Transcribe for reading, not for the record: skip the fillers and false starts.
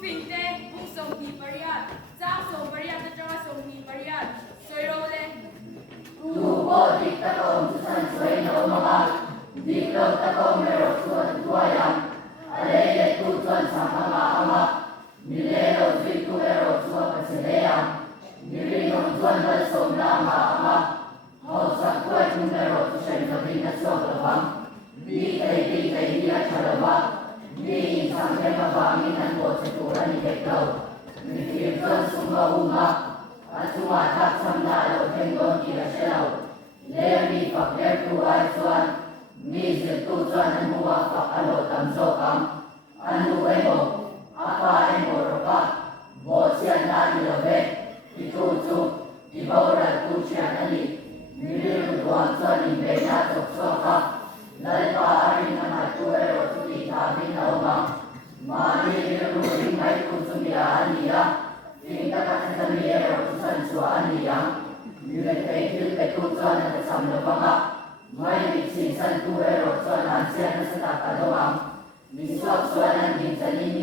Finte, Bung Song Hi Pariat, Zang Song Pariat, Tara Song Hi Pariat, Soirole. Tubo diktakom susan suai no mahal, diklok takom merok suan tuayam, alele tujuan sama ama, milero fitu erok suan pasedeyam, nirino tuan balsom nama ama, hausak kuat merok susan kabina suan labang, di kai dia chalaba, di sampai mabangin dan bot seturan dikau, mikirkan semua umat. Asuma tak samdalo tenggon kira selau. Lerni fakir tu aisuan. Misir tu tuan mua fak alo tam sokam. Anu emo, apa emo roka. Bosian nani lobe. Itu tu, ibaurat tu sian ani. Milir tuan tuan imbe natok soka. Lalpa ari nama tu ero tu itabi nauma. Mari liru rimai tu sumia ania. Kita kan sendiri urusan suami yang mulai dari tujuan dan sambil bangga, mulai dari season 2 urusan hasil setelah doang, misal suara yang jadi